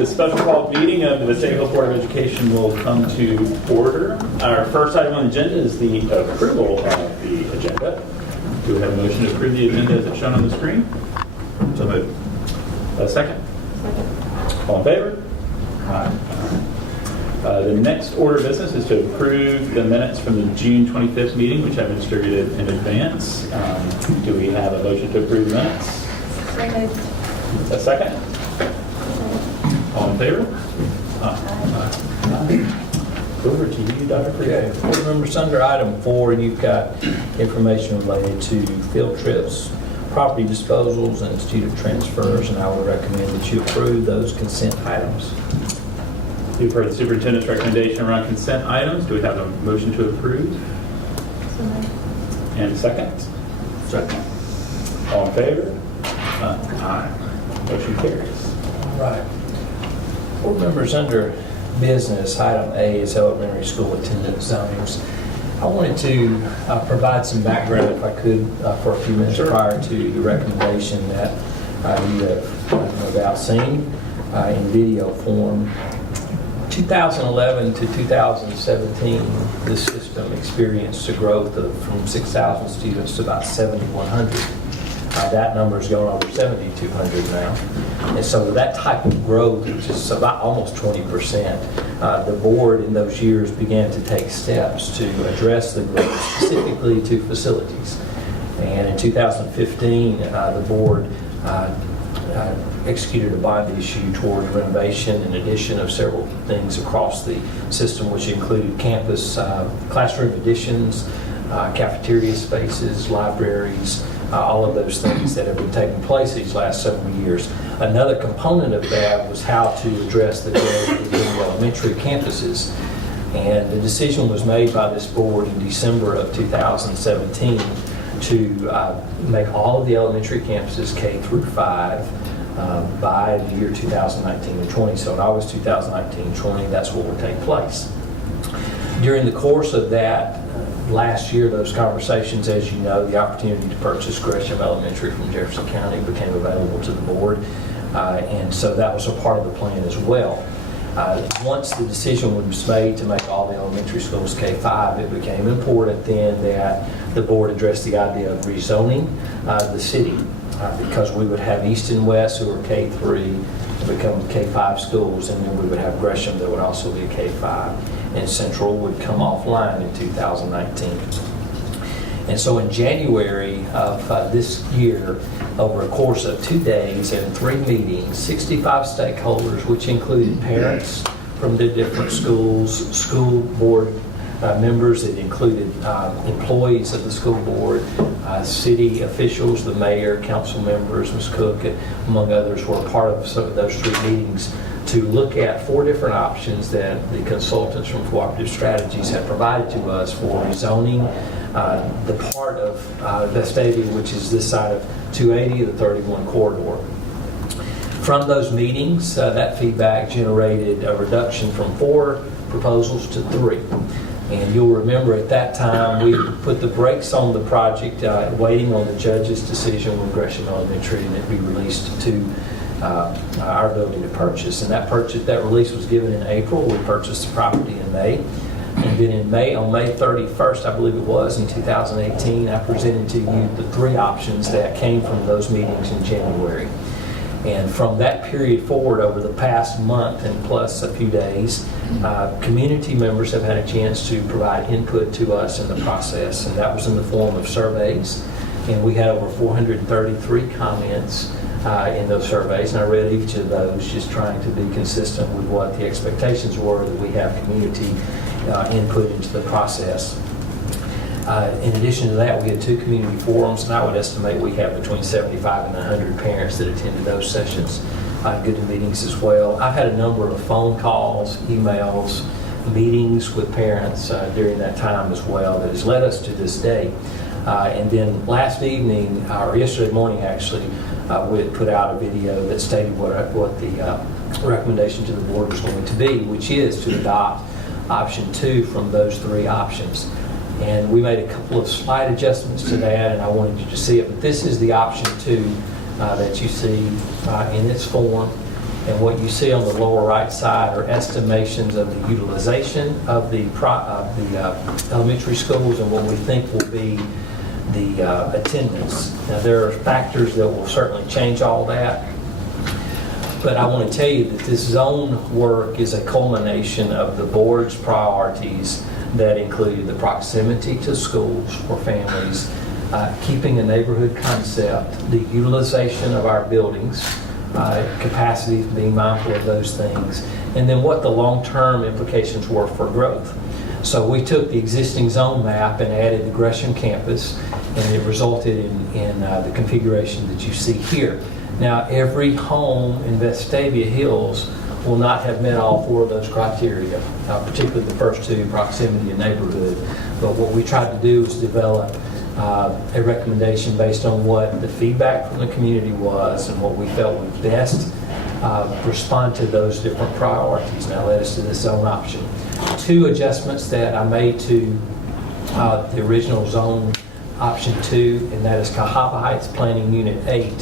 The special call meeting of the Vestavia Board of Education will come to order. Our first item on the agenda is the approval of the agenda. Do we have a motion to approve the agenda as it's shown on the screen? So moved. A second? Second. All in favor? Aye. The next order of business is to approve the minutes from the June 25th meeting, which have been distributed in advance. Do we have a motion to approve the minutes? Second. A second? All in favor? Aye. Over to you, Dr. Okay, Creed. board members, under item 4, you've got information related to field trips, property disposals, and student transfers, and I would recommend that you approve those consent items. You've heard the superintendent's recommendation around consent items. Do we have a motion to approve? And a second? Second. All in favor? Aye. Motion carries. All right. Board members, under business, item A is elementary school attendance zonings. I wanted to provide some background, if I could, for a few minutes prior to the recommendation that you have no doubt seen in video form. 2011 to 2017, the system experienced a growth from 6,000 students to about 7,100. That number has gone over 7,200 now. And so with that type of growth, which is about almost 20%, the board in those years began to take steps to address the growth, specifically to facilities. And in 2015, the board executed a bond issue toward renovation and addition of several things across the system, which included campus classroom additions, cafeteria spaces, libraries, all of those things that have been taking place these last several years. Another component of that was how to address the growth of the elementary campuses. And the decision was made by this board in December of 2017 to make all of the elementary campuses K through 5 by the year 2019 and 20. So in August 2019 and 20, that's what would take place. During the course of that last year, those conversations, as you know, the opportunity to purchase Gresham Elementary from Jefferson County became available to the board. And so that was a part of the plan as well. Once the decision was made to make all the elementary schools K-5, it became important then that the board addressed the idea of rezoning the city, because we would have East and West, who are K-3, become K-5 schools, and then we would have Gresham that would also be a K-5, and Central would come offline in 2019. And so in January of this year, over a course of 2 days and 3 meetings, 65 stakeholders, which included parents from the different schools, school board members, it included employees of the school board, city officials, the mayor, council members, Ms. Cook, among others, were a part of some of those 3 meetings to look at 4 different options that the consultants from Cooperative Strategies had provided to us for rezoning the part of Vestavia, which is this side of 280, the 31 corridor. From those meetings, that feedback generated a reduction from 4 proposals to 3. And you'll remember at that time, we put the brakes on the project, waiting on the judge's decision when Gresham Elementary and it be released to our ability to purchase. And that release was given in April. We purchased the property in May. And then on May 31st, I believe it was, in 2018, I presented to you the 3 options that came from those meetings in January. And from that period forward, over the past month and plus a few days, community members have had a chance to provide input to us in the process, and that was in the form of surveys. And we had over 433 comments in those surveys, and I read each of those, just trying to be consistent with what the expectations were that we have community input into the process. In addition to that, we had 2 community forums, and I would estimate we have between 75 and 100 parents that attended those sessions. Good meetings as well. I've had a number of phone calls, emails, meetings with parents during that time as well that has led us to this day. And then last evening, or yesterday morning actually, we had put out a video that stated what the recommendation to the board was going to be, which is to adopt option 2 from those 3 options. And we made a couple of slight adjustments to that, and I wanted you to see it. But this is the option 2 that you see in its form. And what you see on the lower right side are estimations of the utilization of the elementary schools and what we think will be the attendance. Now, there are factors that will certainly change all that. But I want to tell you that this zone work is a culmination of the board's priorities that included the proximity to schools for families, keeping a neighborhood concept, the utilization of our buildings, capacities, being mindful of those things, and then what the long-term implications were for growth. So we took the existing zone map and added the Gresham campus, and it resulted in the configuration that you see here. Now, every home in Vestavia Hills will not have met all four of those criteria, particularly the first two, proximity and neighborhood. But what we tried to do is develop a recommendation based on what the feedback from the community was and what we felt would best respond to those different priorities. Now led us to this zone option. Two adjustments that I made to the original zone option 2, and that is Cahaba Heights Planning Unit 8,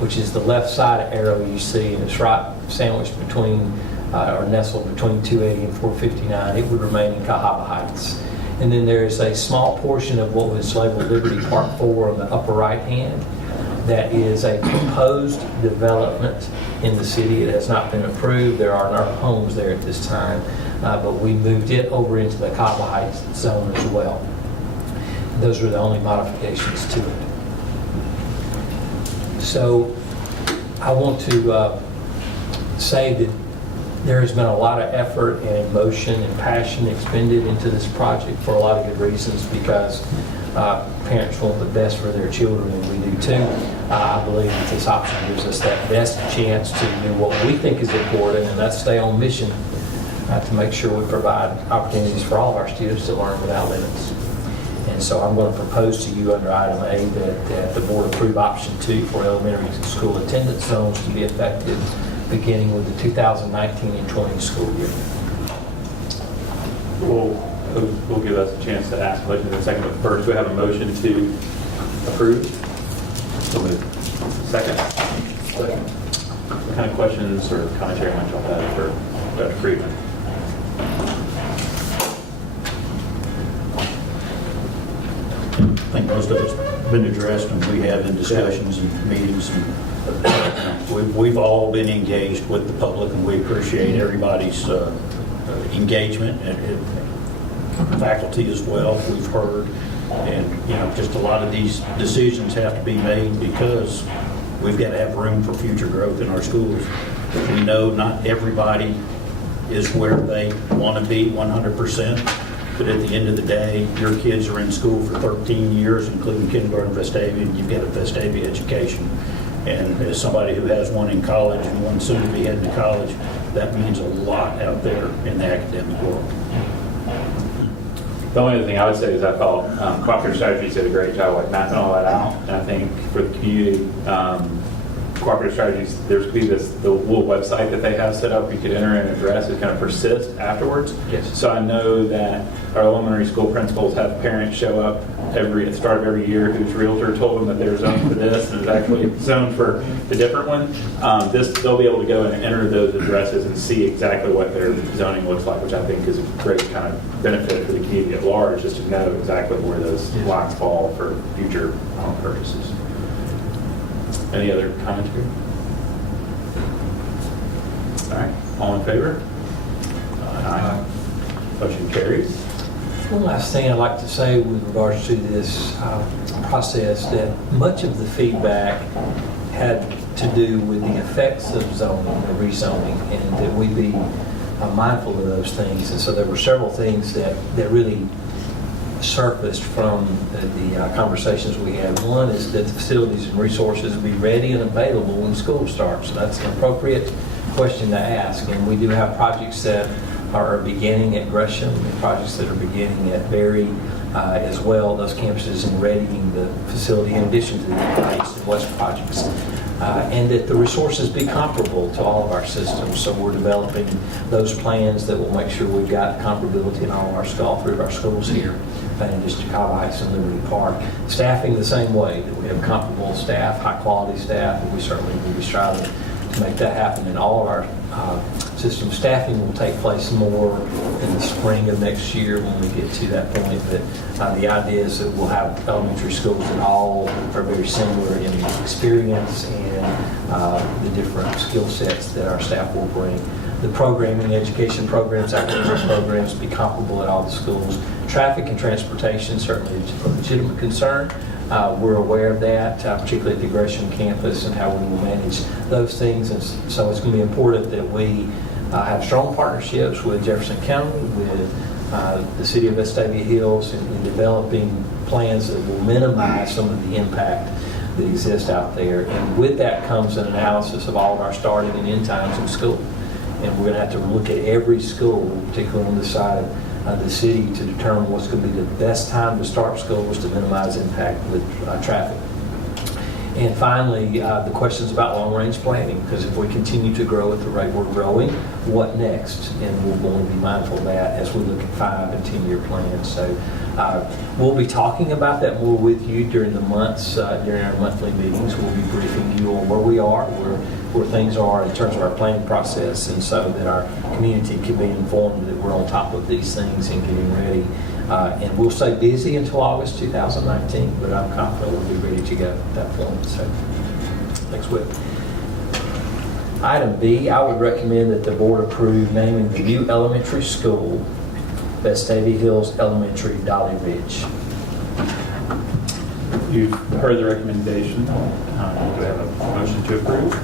which is the left side arrow you see, and it's right sandwiched between, or nestled between 280 and 459. It would remain in Cahaba Heights. And then there is a small portion of what was labeled Liberty Park 4 on the upper right hand. That is a proposed development in the city. It has not been approved. There are no homes there at this time, but we moved it over into the Cahaba Heights zone as well. Those were the only modifications to it. So I want to say that there has been a lot of effort and emotion and passion expended into this project for a lot of good reasons, because parents want the best for their children, and we do too. I believe that this option gives us that best chance to do what we think is important, and that's stay on mission to make sure we provide opportunities for all of our students to learn without limits. And so I'm going to propose to you under item A that the board approve option 2 for elementary school attendance zones to be effective beginning with the 2019 and 20 school year. We'll give us a chance to ask questions in a second, but first we have a motion to approve. So moved. Second. What kind of questions or commentary might y'all have for Dr. Friedman? I think most of it's been addressed, and we have in discussions and meetings. And we've all been engaged with the public, and we appreciate everybody's engagement, and faculty as well. We've heard, and just a lot of these decisions have to be made because we've got to have room for future growth in our schools. We know not everybody is where they want to be 100%. But at the end of the day, your kids are in school for 13 years, including kindergarten Vestavia, and you've got a Vestavia education. And as somebody who has one in college and one soon to be heading to college, that means a lot out there in the academic world. The only other thing I would say is I thought Cooperative Strategies did a great job like mapping all that out. And I think for the community, Cooperative Strategies, there's going to be the little website that they have set up. You could enter an address. It's going to persist afterwards. Yes. So I know that our elementary school principals have parents show up at the start of every year whose realtor told them that they were zoned for this and is actually zoned for the different one. They'll be able to go and enter those addresses and see exactly what their zoning looks like, which I think is a great kind of benefit for the community at large, just to know exactly where those lines fall for future home purchases. Any other commentary? All right, all in favor? Aye. Motion carries. One last thing I'd like to say with regards to this process, that much of the feedback had to do with the effects of zoning, the rezoning, and that we be mindful of those things. And so there were several things that really surfaced from the conversations we had. One is that the facilities and resources be ready and available when school starts. So that's an appropriate question to ask. And we do have projects that are beginning at Gresham and projects that are beginning at Berry as well, those campuses, and readying the facility in addition to the East and West projects. And that the resources be comparable to all of our systems. So we're developing those plans that will make sure we've got comparability in all three of our schools here, in addition to Cahaba Heights and Liberty Park. Staffing the same way, that we have comparable staff, high quality staff, and we certainly will be striving to make that happen. And all of our system staffing will take place more in the spring of next year when we get to that point. But the idea is that we'll have elementary schools that all are very similar in experience and the different skill sets that our staff will bring. The programming, education programs, academic programs be comparable at all the schools. Traffic and transportation certainly is a legitimate concern. We're aware of that, particularly at the Gresham campus and how we will manage those things. And so it's going to be important that we have strong partnerships with Jefferson County, with the city of Vestavia Hills in developing plans that will minimize some of the impact that exists out there. And with that comes an analysis of all of our starting and end times in school. And we're going to have to look at every school, particularly on the side of the city, to determine what's going to be the best time to start schools to minimize impact with traffic. And finally, the questions about long-range planning, because if we continue to grow at the rate we're growing, what next? And we're going to be mindful of that as we look at 5 and 10-year plans. So we'll be talking about that more with you during the months, during our monthly meetings. We'll be briefing you on where we are, where things are in terms of our planning process, and so that our community can be informed that we're on top of these things and getting ready. And we'll stay busy until August 2019, but I'm confident we'll be ready to go at that point. So, next week. Item B, I would recommend that the board approve naming the new elementary school Vestavia Hills Elementary, Dolly Ridge. You've heard the recommendation. Do we have a motion to approve?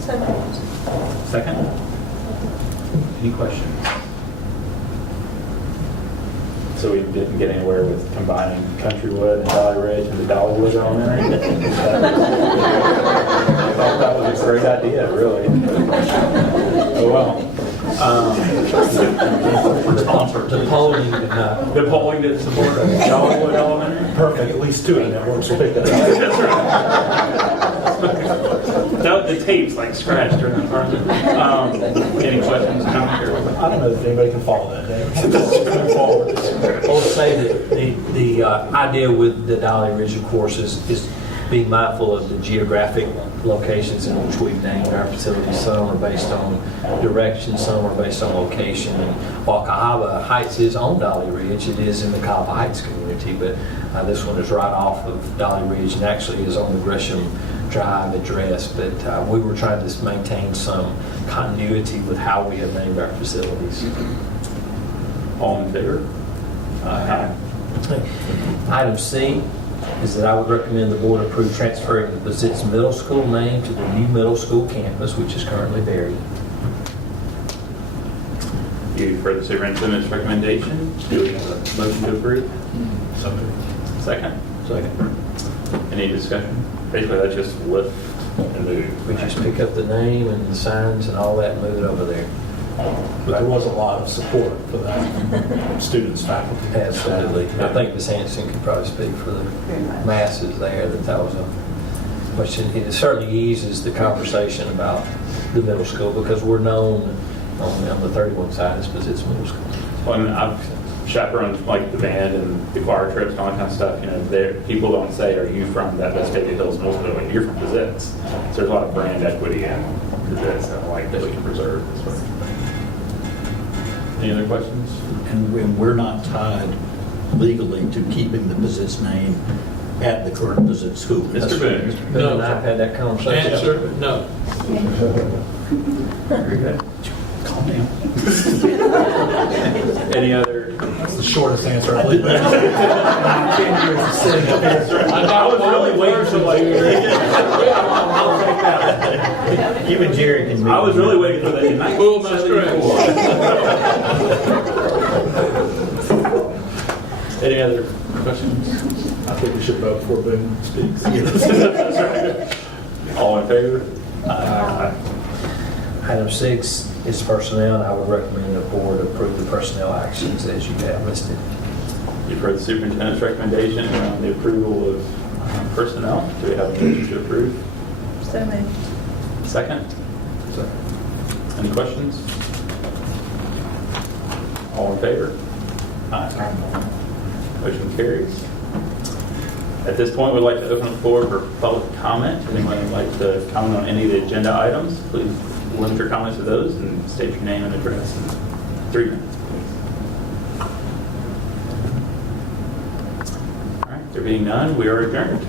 So moved. Second? Any questions? So we didn't get anywhere with combining Countrywood and Dolly Ridge into Dollywood Elementary? I thought that was a great idea, really. Oh, well. The polling did support Dollywood Elementary? Perfect, at least 2 of the networks will pick that up. That's right. The tape's like scratched during that part. Any questions? I don't know if anybody can follow that, Dave. Forward. I'll say that the idea with the Dolly Ridge, of course, is being mindful of the geographic locations in which we've named our facilities. Some are based on direction, some are based on location. And while Cahaba Heights is on Dolly Ridge, it is in the Cahaba Heights community, but this one is right off of Dolly Ridge and actually is on the Gresham Drive address. But we were trying to maintain some continuity with how we have named our facilities. All in favor? Aye. Item C is that I would recommend the board approve transferring the Bazitz Middle School name to the new middle school campus, which is currently buried. You've heard the superintendent's recommendation. Do we have a motion to approve? Second? Second. Any discussion? Basically, that's just lift and move. We just pick up the name and the signs and all that and move it over there. But there was a lot of support for that, students, faculty. Absolutely. I think Ms. Hanson could probably speak for the masses there that was a question. It certainly eases the conversation about the middle school because we're known on the 31 side as Bazitz Middle School. When I've chaperoned like the band and the choir trips and all that kind of stuff, you know, people don't say, "Are you from that Vestavia Hills Middle School?" Like, you're from Bazitz. So there's a lot of brand equity in Bazitz that I like that we can preserve this way. Any other questions? And we're not tied legally to keeping the Bazitz name at the current Bazitz school. Mr. Boone. Bill and I have had that conversation. Answer, no. Very good. Calm down. Any other? That's the shortest answer I'll leave. I was really waiting for like. You and Jerry can meet. I was really waiting for that in 1974. Any other questions? I think we should vote before Boone speaks. All in favor? Item 6 is personnel, and I would recommend the board approve the personnel actions as you have listed. You've heard the superintendent's recommendation around the approval of personnel. Do we have a motion to approve? So moved. Second? Any questions? All in favor? Aye. Motion carries. At this point, we'd like to open the floor for public comment. If anyone would like to comment on any of the agenda items, please limit your comments to those and state your name and address in 3 minutes, please. All right, there being none, we are adjourned.